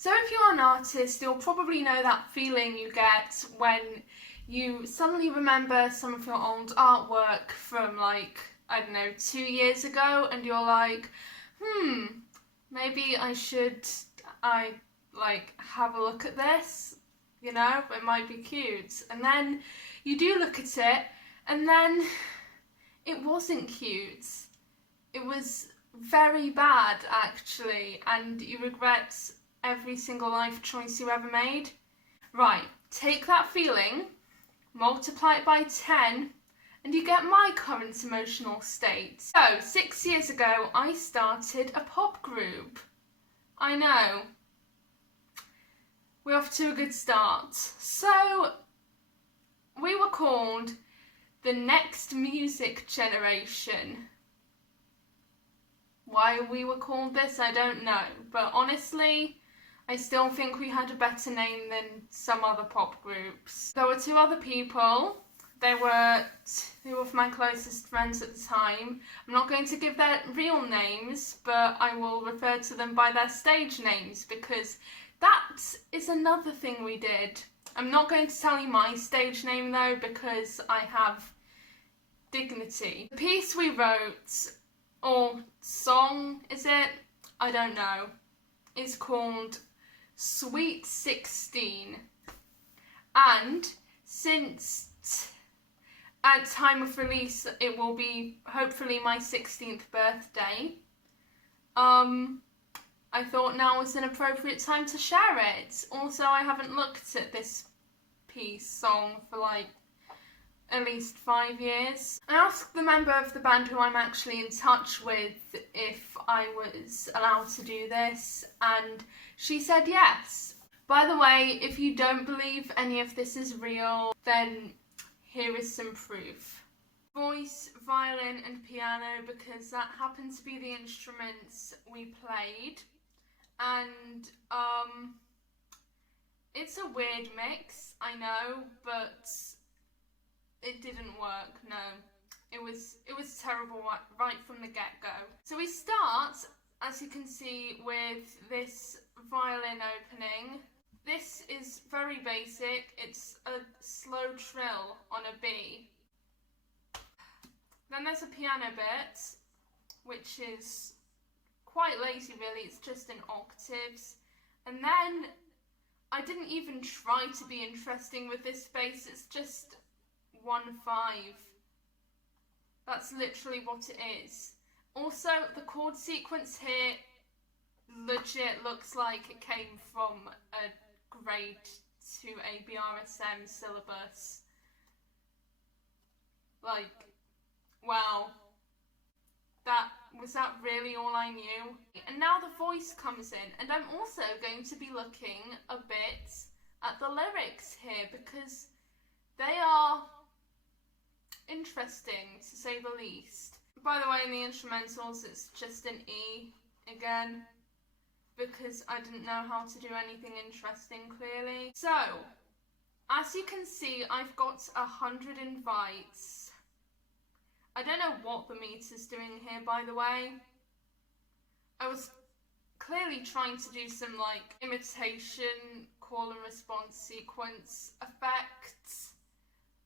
So if you're an artist, you'll probably know that feeling you get when you suddenly remember some of your old artwork from like, I don't know, 2 years ago, and you're like, maybe I have a look at this, you know, it might be cute. And then you do look at it, and then it wasn't cute. It was very bad, actually, and you regret every single life choice you ever made. Right, take that feeling, multiply it by 10, and you get my current emotional state. So, 6 years ago, I started a pop group. I know. We're off to a good start. So, we were called the Next Music Generation. Why we were called this, I don't know. But honestly, I still think we had a better name than some other pop groups. There were 2 other people. They were 2 of my closest friends at the time. I'm not going to give their real names, but I will refer to them by their stage names, because that is another thing we did. I'm not going to tell you my stage name though, because I have dignity. The piece we wrote, or song, is it? I don't know. It's called Sweet 16. And since at time of release it will be hopefully my 16th birthday, I thought now was an appropriate time to share it. Also, I haven't looked at this song for like at least 5 years. I asked the member of the band who I'm actually in touch with if I was allowed to do this, and she said yes. By the way, if you don't believe any of this is real, then here is some proof. Voice, violin and piano, because that happened to be the instruments we played. And it's a weird mix, I know, but it didn't work, no. It was terrible right from the get-go. So we start, as you can see, with this violin opening. This is very basic. It's a slow trill on a B. Then there's a piano bit, which is quite lazy really, it's just in octaves. And then I didn't even try to be interesting with this bass, it's just 1/5. That's literally what it is. Also, the chord sequence here legit looks like it came from a grade 2 embarresses syllabus. Like, wow. Was that really all I knew? And now the voice comes in, and I'm also going to be looking a bit at the lyrics here, because they are interesting, to say the least. By the way, in the instrumentals, it's just an E again, because I didn't know how to do anything interesting, clearly. So, as you can see, I've got 100 invites. I don't know what the meter's doing here, by the way. I was clearly trying to do some, like, imitation call and response sequence effects,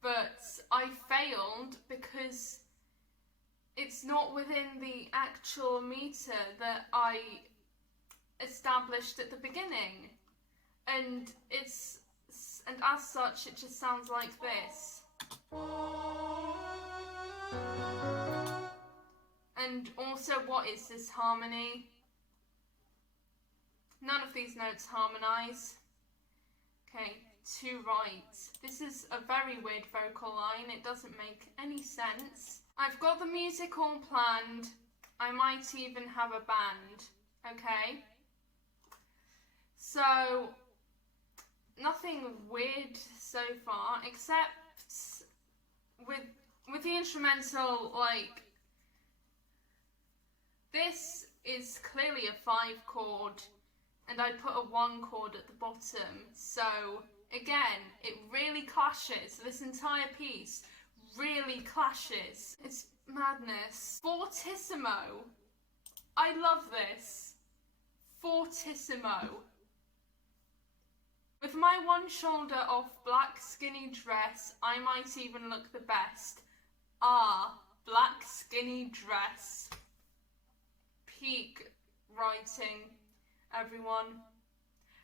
but I failed because it's not within the actual meter that I established at the beginning, and as such it just sounds like this. And also, what is this harmony? None of these notes harmonise. Okay, 2 right. This is a very weird vocal line, it doesn't make any sense. I've got the music all planned, I might even have a band, okay? So, nothing weird so far, except with the instrumental, like, this is clearly a 5 chord, and I put a 1 chord at the bottom, so again, it really clashes. This entire piece really clashes. It's madness. Fortissimo. I love this. Fortissimo. With my one shoulder off black skinny dress, I might even look the best. Ah, black skinny dress. Peak writing, everyone.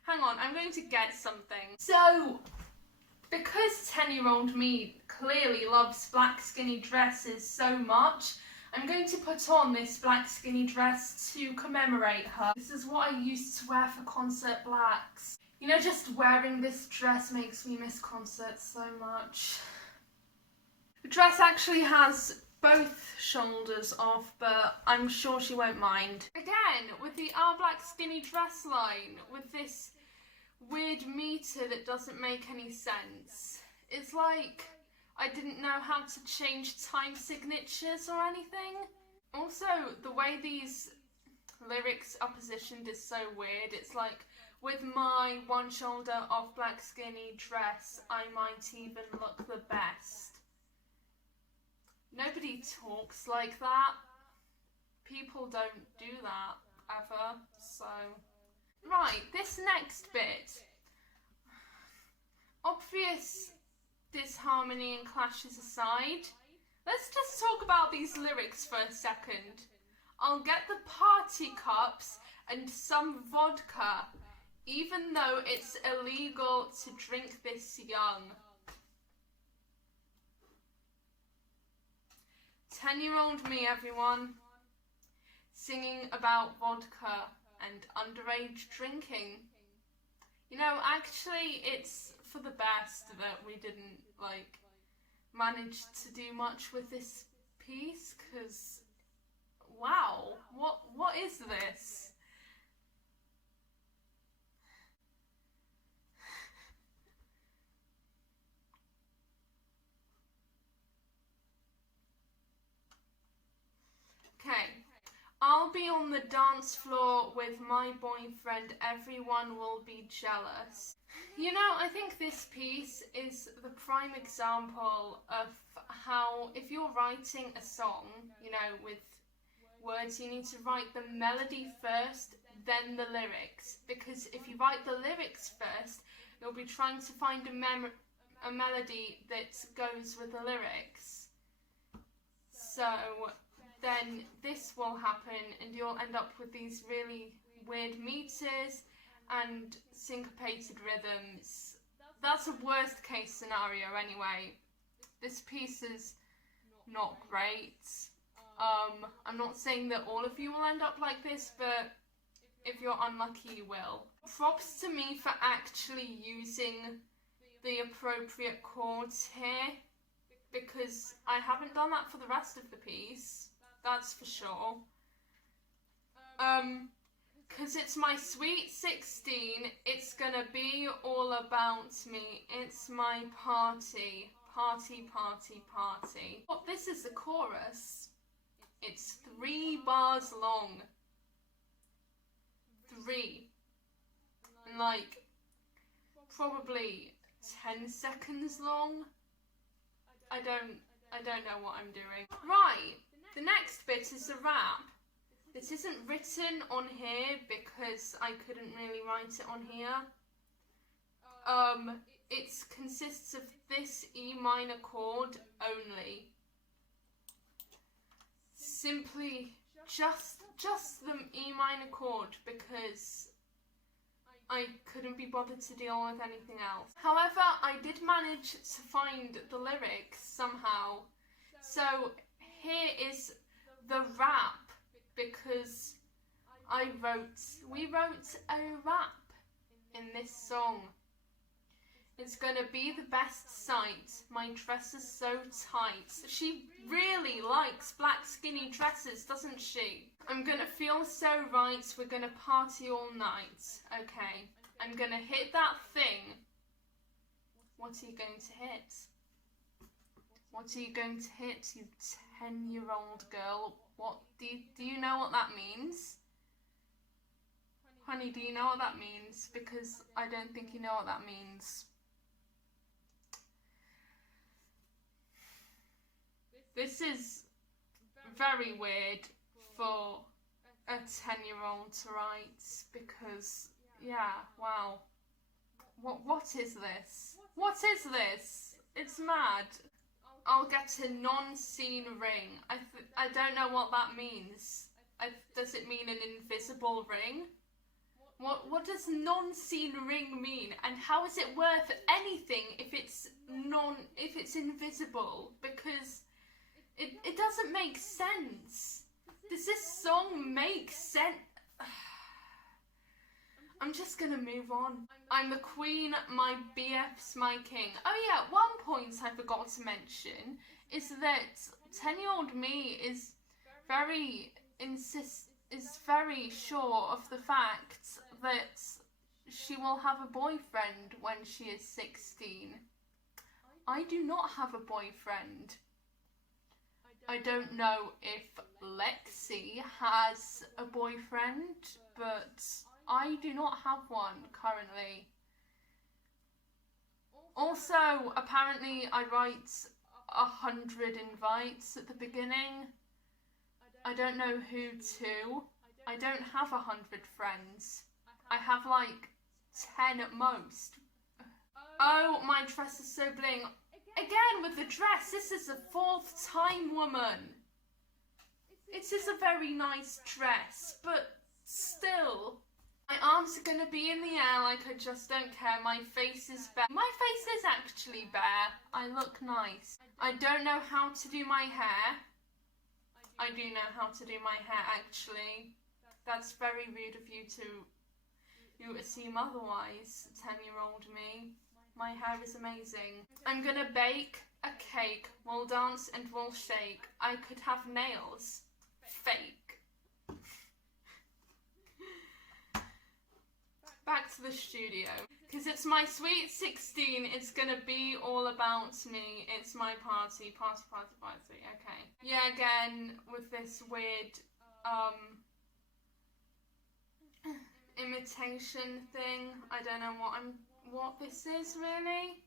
Hang on, I'm going to get something. So, because 10-year-old me clearly loves black skinny dresses so much, I'm going to put on this black skinny dress to commemorate her. This is what I used to wear for concert blacks. You know, just wearing this dress makes me miss concerts so much. The dress actually has both shoulders off, but I'm sure she won't mind. Again, with the Our Black Skinny Dress line, with this weird meter that doesn't make any sense. It's like I didn't know how to change time signatures or anything. Also, the way these lyrics are positioned is so weird. It's like, with my one shoulder off black skinny dress, I might even look the best. Nobody talks like that. People don't do that, ever, so... Right, this next bit. Obvious disharmony and clashes aside, let's just talk about these lyrics for a second. I'll get the party cups and some vodka, even though it's illegal to drink this young. 10-year-old me, everyone, singing about vodka and underage drinking. You know, actually, it's for the best that we didn't, manage to do much with this piece, because, wow, what is this? Okay, I'll be on the dance floor with my boyfriend, everyone will be jealous. You know, I think this piece is the prime example of how, if you're writing a song, you know, with words, you need to write the melody first, then the lyrics. Because if you write the lyrics first, you'll be trying to find a melody that goes with the lyrics. So then this will happen and you'll end up with these really weird meters and syncopated rhythms. That's a worst case scenario anyway. This piece is not great. I'm not saying that all of you will end up like this, but if you're unlucky you will. Props to me for actually using the appropriate chords here, because I haven't done that for the rest of the piece. That's for sure. Cause it's my sweet 16, it's gonna be all about me. It's my party, party, party, party. Oh, this is the chorus. It's 3 bars long. 3. And probably 10 seconds long. I don't know what I'm doing. Right. The next bit is the rap. This isn't written on here because I couldn't really write it on here. It consists of this E minor chord only. Simply just the E minor chord, because I couldn't be bothered to deal with anything else. However, I did manage to find the lyrics somehow. So here is the rap, because we wrote a rap in this song. It's gonna be the best sight, my dress is so tight. She really likes black skinny dresses, doesn't she? I'm gonna feel so right, we're gonna party all night. Okay, I'm gonna hit that thing. What are you going to hit? What are you going to hit, you 10-year-old girl? What do you know what that means? Honey, do you know what that means? Because I don't think you know what that means. This is very weird for a 10-year-old to write, because, yeah, wow. What is this? What is this? It's mad. I'll get a non-seen ring. I don't know what that means. Does it mean an invisible ring? What does non-seen ring mean? And how is it worth anything if it's invisible? Because it doesn't make sense. Does this song make sense? I'm just gonna move on. I'm the queen, my BF's my king. Oh yeah, one point I forgot to mention is that 10-year-old me is very sure of the fact that she will have a boyfriend when she is 16. I do not have a boyfriend. I don't know if Lexi has a boyfriend, but I do not have one currently. Also, apparently I write 100 invites at the beginning. I don't know who to. I don't have 100 friends. I have like 10 at most. Oh, my dress is so bling. Again with the dress, this is the 4th time, woman. It is a very nice dress, but still. My arms are gonna be in the air like I just don't care. My face is bare. My face is actually bare. I look nice. I don't know how to do my hair. I do know how to do my hair actually. That's very rude of you to assume otherwise, 10-year-old me. My hair is amazing. I'm gonna bake a cake. We'll dance and we'll shake. I could have nails. Fake. Back to the studio. Because it's my sweet 16, it's gonna be all about me. It's my party. Party, party, party. Okay. Yeah, again, with this weird, imitation thing. I don't know what this is really.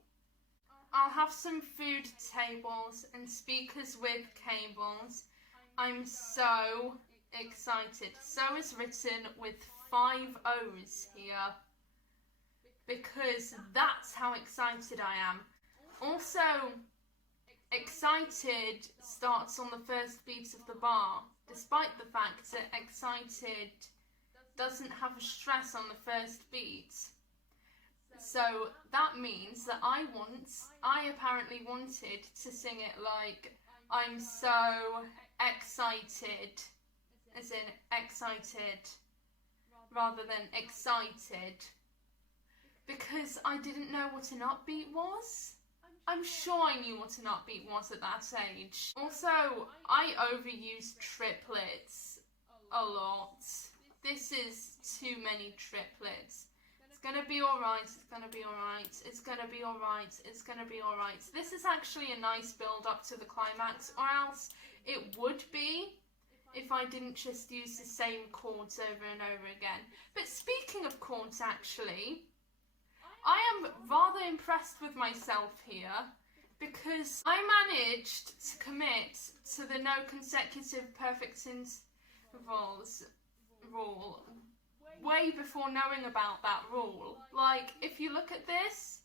I'll have some food tables and speakers with cables. I'm so excited. So is written with 5 O's here. Because that's how excited I am. Also, excited starts on the first beat of the bar, despite the fact that excited doesn't have a stress on the first beat. So that means that I apparently wanted to sing it like, I'm so excited, as in excited, rather than excited, because I didn't know what an upbeat was. I'm sure I knew what an upbeat was at that age. Also, I overuse triplets a lot. This is too many triplets. It's gonna be alright, it's gonna be alright, it's gonna be alright, it's gonna be alright. This is actually a nice build up to the climax, or else it would be if I didn't just use the same chords over and over again. But speaking of chords actually, I am rather impressed with myself here because I managed to commit to the no consecutive perfect intervals rule way before knowing about that rule. Like, if you look at this,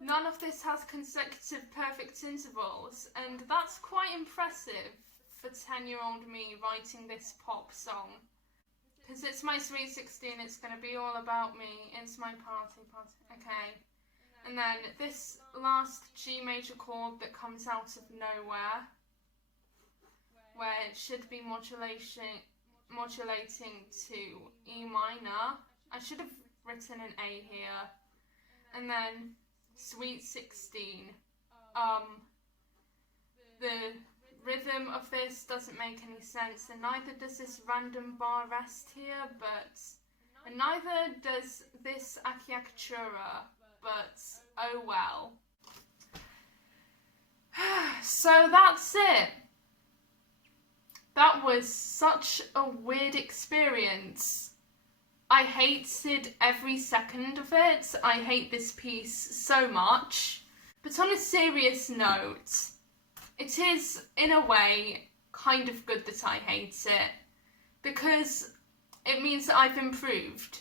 none of this has consecutive perfect intervals, and that's quite impressive for 10-year-old me writing this pop song. Because it's my sweet 16, it's going to be all about me, it's my party. Okay. And then this last G major chord that comes out of nowhere, where it should be modulating to E minor. I should have written an A here. And then sweet 16. The rhythm of this doesn't make any sense, and neither does this random bar rest here, and neither does this acciaccatura, but oh well. So that's it. That was such a weird experience. I hated every second of it. I hate this piece so much. But on a serious note, it is, in a way, kind of good that I hate it, because it means that I've improved.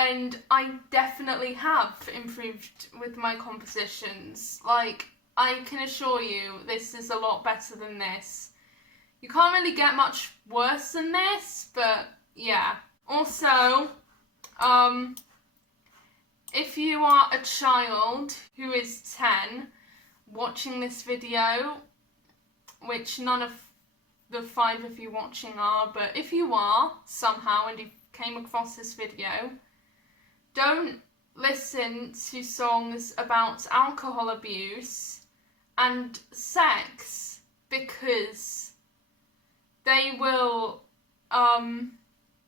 and I definitely have improved with my compositions. Like, I can assure you, this is a lot better than this. You can't really get much worse than this, but yeah. Also, if you are a child who is 10 watching this video, which none of the 5 of you watching are, but if you are somehow and you came across this video, don't listen to songs about alcohol abuse and sex, because they will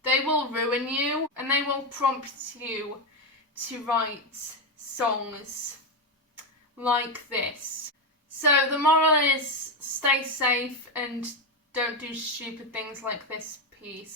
ruin you, and they will prompt you to write songs like this. So the moral is, stay safe and don't do stupid things like this. Peace.